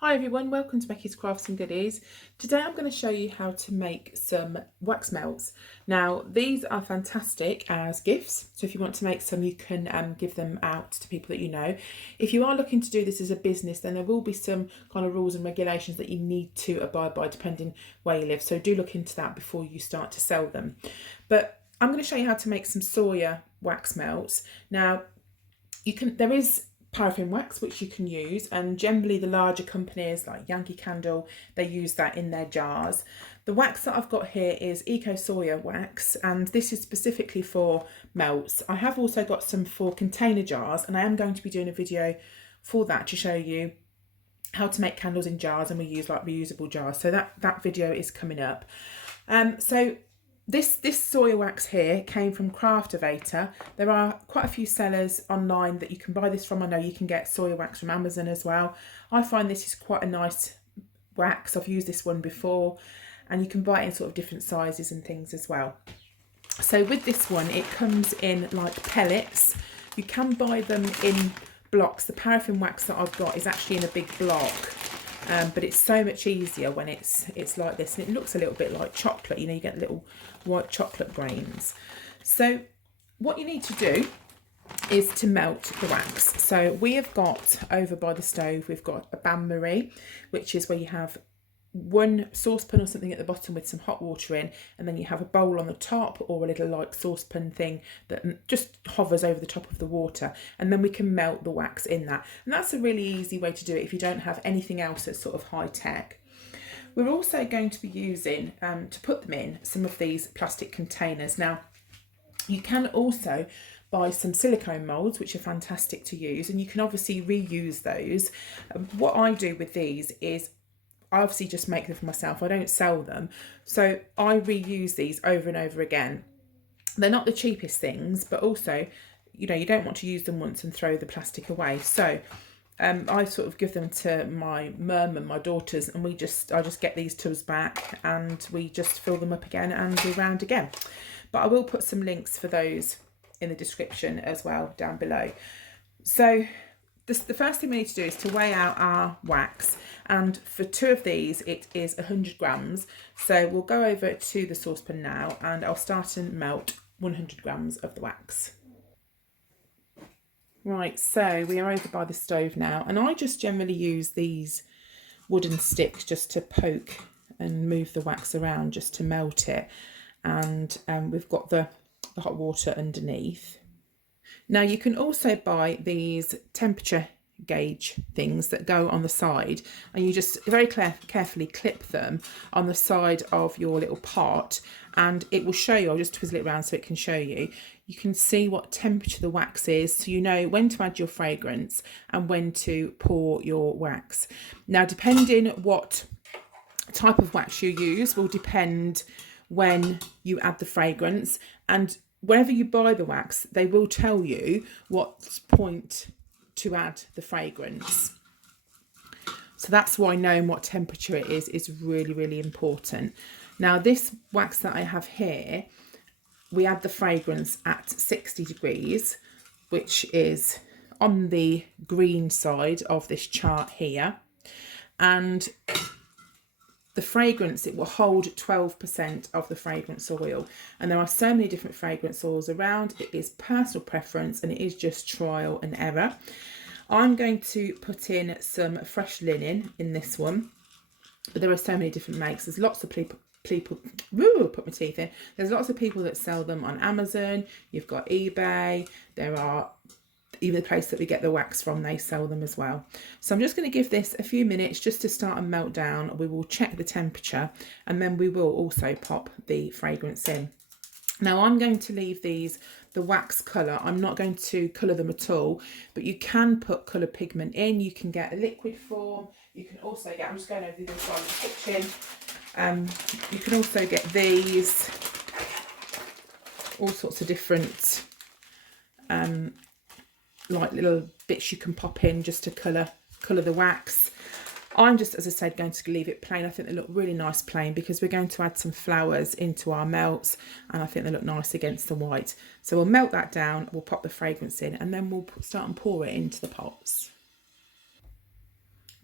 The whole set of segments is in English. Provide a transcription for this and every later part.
Hi everyone, welcome to Becky's Crafts and Goodies. Today I'm going to show you how to make some wax melts. Now these are fantastic as gifts, so if you want to make some you can give them out to people that you know. If you are looking to do this as a business, then there will be some kind of rules and regulations that you need to abide by depending where you live, so do look into that before you start to sell them. But I'm going to show you how to make some soya wax melts. Now there is paraffin wax which you can use, and generally the larger companies like Yankee Candle, they use that in their jars. The wax that I've got here is Eco Soya wax, and this is specifically for melts. I have also got some for container jars, and I am going to be doing a video for that to show you how to make candles in jars, and we use like reusable jars, so that video is coming up. This soya wax here came from Craftovator. There are quite a few sellers online that you can buy this from. I know you can get soya wax from Amazon as well. I find this is quite a nice wax. I've used this one before, and you can buy it in sort of different sizes and things as well. So with this one, it comes in like pellets. You can buy them in blocks. The paraffin wax that I've got is actually in a big block. But it's so much easier when it's like this, and it looks a little bit like chocolate. You know, you get little white chocolate grains. So what you need to do is to melt the wax. So we have got over by the stove, we've got a bain-marie, which is where you have one saucepan or something at the bottom with some hot water in, and then you have a bowl on the top, or a little like saucepan thing that just hovers over the top of the water, and then we can melt the wax in that. And that's a really easy way to do it if you don't have anything else that's sort of high tech. We're also going to be using to put them in some of these plastic containers. Now you can also buy some silicone molds, which are fantastic to use, and you can obviously reuse those. What I do with these is I obviously just make them for myself. I don't sell them. So I reuse these over and over again. They're not the cheapest things, but also, you know, you don't want to use them once and throw the plastic away. So I sort of give them to my mum and my daughters, and I just get these tubs back and we just fill them up again and do round again. But I will put some links for those in the description as well down below. So the first thing we need to do is to weigh out our wax, and for two of these it is 100 grams. So we'll go over to the saucepan now, and I'll start and melt 100 grams of the wax. Right, so we are over by the stove now, and I just generally use these wooden sticks just to poke and move the wax around just to melt it, and we've got the hot water underneath. Now you can also buy these temperature gauge things that go on the side, and you just very carefully clip them on the side of your little pot, and it will show you. I'll just twizzle it around so it can show you. You can see what temperature the wax is, so you know when to add your fragrance and when to pour your wax. Now depending what type of wax you use will depend when you add the fragrance, and whenever you buy the wax, they will tell you what point to add the fragrance. So that's why knowing what temperature it is really, really important. Now this wax that I have here, we add the fragrance at 60 degrees, which is on the green side of this chart here. And the fragrance, it will hold 12% of the fragrance oil, and there are so many different fragrance oils around. It is personal preference, and it is just trial and error. I'm going to put in some fresh linen in this one, but there are so many different makes. There's lots of people put my teeth in. There's lots of people that sell them on Amazon. You've got eBay. There are even the place that we get the wax from, they sell them as well. So I'm just going to give this a few minutes just to start and melt down. We will check the temperature, and then we will also pop the fragrance in. Now I'm going to leave these the wax colour. I'm not going to colour them at all, but you can put colour pigment in. You can get a liquid form. You can also get, I'm just going over the other side of the kitchen. You can also get these, all sorts of different like little bits you can pop in just to colour the wax. I'm just, as I said, going to leave it plain. I think they look really nice plain because we're going to add some flowers into our melts, and I think they look nice against the white. So we'll melt that down, we'll pop the fragrance in, and then we'll start and pour it into the pots.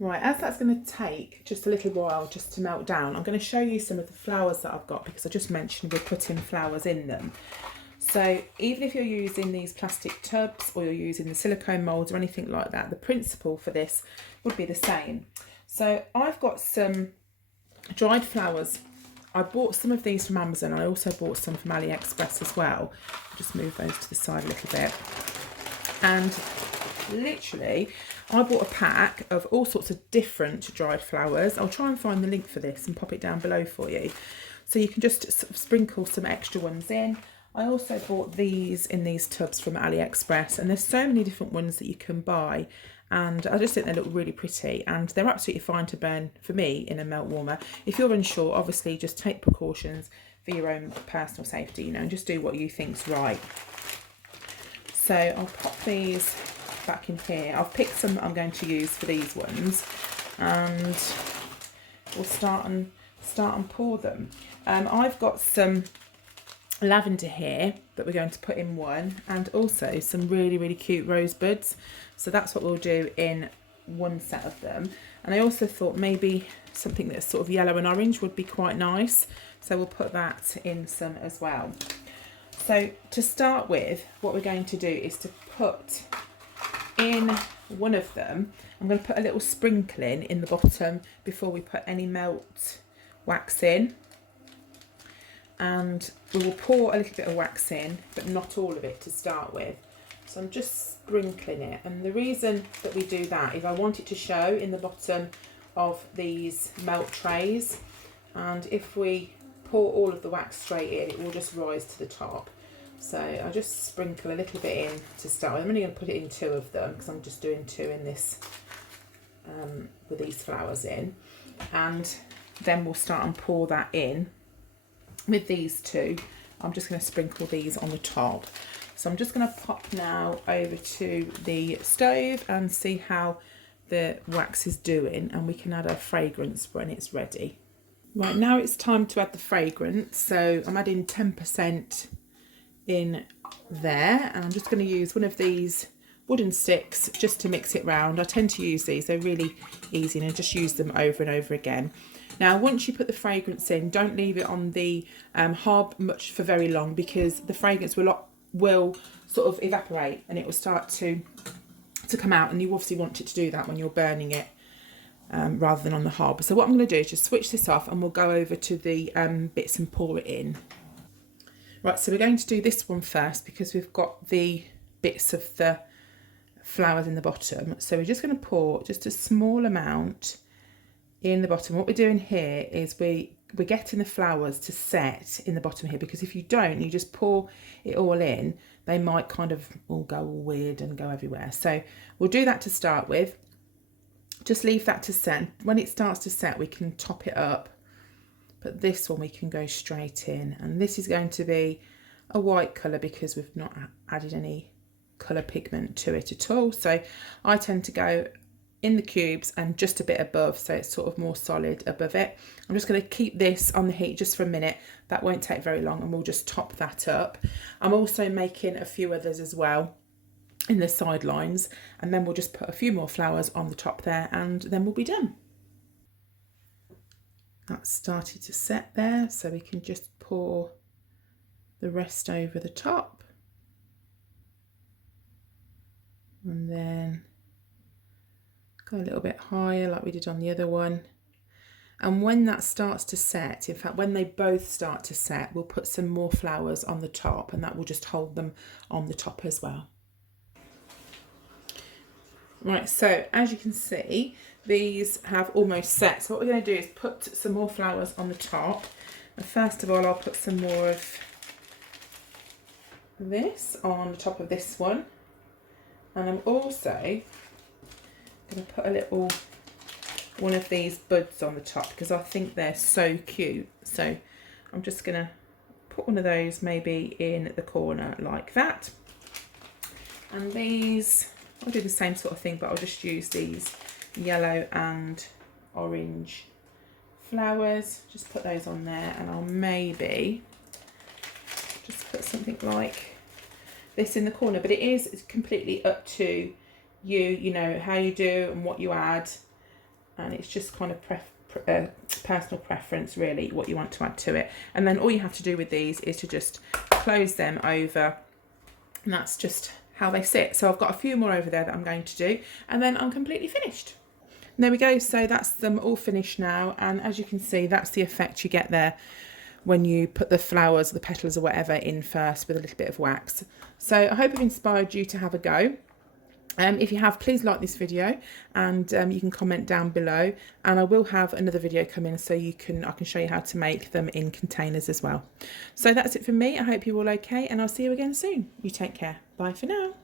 Right, as that's going to take just a little while just to melt down, I'm going to show you some of the flowers that I've got, because I just mentioned we're putting flowers in them. So even if you're using these plastic tubs or you're using the silicone moulds or anything like that, the principle for this would be the same. So I've got some dried flowers. I bought some of these from Amazon. I also bought some from AliExpress as well. I'll just move those to the side a little bit. And literally, I bought a pack of all sorts of different dried flowers. I'll try and find the link for this and pop it down below for you. So you can just sort of sprinkle some extra ones in. I also bought these in these tubs from AliExpress, and there's so many different ones that you can buy. And I just think they look really pretty, and they're absolutely fine to burn for me in a melt warmer. If you're unsure, obviously just take precautions for your own personal safety, you know, and just do what you think's right. So I'll pop these back in here. I've picked some that I'm going to use for these ones, and we'll start and pour them. I've got some lavender here that we're going to put in one, and also some really cute rosebuds. So that's what we'll do in one set of them. And I also thought maybe something that's sort of yellow and orange would be quite nice, so we'll put that in some as well. So to start with, what we're going to do is to put in one of them, I'm going to put a little sprinkling in the bottom before we put any melt wax in. And we will pour a little bit of wax in, but not all of it to start with. So I'm just sprinkling it, and the reason that we do that is I want it to show in the bottom of these melt trays, and if we pour all of the wax straight in, it will just rise to the top. So I just sprinkle a little bit in to start with. I'm only going to put it in 2 of them because I'm just doing 2 in this with these flowers in, and then we'll start and pour that in. With these 2, I'm just going to sprinkle these on the top. So I'm just going to pop now over to the stove and see how the wax is doing, and we can add our fragrance when it's ready. Right, now it's time to add the fragrance. So I'm adding 10% in there, and I'm just going to use one of these wooden sticks just to mix it round. I tend to use these, they're really easy, and I just use them over and over again. Now, once you put the fragrance in, don't leave it on the hob much for very long, because the fragrance will sort of evaporate and it will start to come out, and you obviously want it to do that when you're burning it rather than on the hob. So what I'm going to do is just switch this off, and we'll go over to the bits and pour it in. Right, so we're going to do this one first because we've got the bits of the flowers in the bottom. So we're just going to pour just a small amount in the bottom. What we're doing here is we're getting the flowers to set in the bottom here, because if you don't, you just pour it all in, they might kind of all go all weird and go everywhere. So we'll do that to start with. Just leave that to set. When it starts to set, we can top it up, but this one we can go straight in, and this is going to be a white colour because we've not added any colour pigment to it at all. So I tend to go in the cubes and just a bit above, so it's sort of more solid above it. I'm just going to keep this on the heat just for a minute. That won't take very long, and we'll just top that up. I'm also making a few others as well in the sidelines, and then we'll just put a few more flowers on the top there, and then we'll be done. That's started to set there, so we can just pour the rest over the top, and then go a little bit higher like we did on the other one. And when that starts to set, in fact when they both start to set, we'll put some more flowers on the top, and that will just hold them on the top as well. Right, so as you can see, these have almost set. So what we're going to do is put some more flowers on the top. And first of all, I'll put some more of this on the top of this one. And I'm also going to put a little one of these buds on the top because I think they're so cute. So I'm just going to put one of those maybe in the corner like that. And these, I'll do the same sort of thing, but I'll just use these yellow and orange flowers. Just put those on there, and I'll maybe just put something like this in the corner. But it's completely up to you, you know, how you do and what you add. and it's just kind of personal preference really what you want to add to it. And then all you have to do with these is to just close them over, and that's just how they sit. So I've got a few more over there that I'm going to do, and then I'm completely finished. And there we go, so that's them all finished now, and as you can see, that's the effect you get there when you put the flowers, the petals or whatever in first with a little bit of wax. So I hope I've inspired you to have a go. If you have, please like this video, and you can comment down below, and I will have another video come in so I can show you how to make them in containers as well. So that's it from me. I hope you're all okay, and I'll see you again soon. You take care. Bye for now.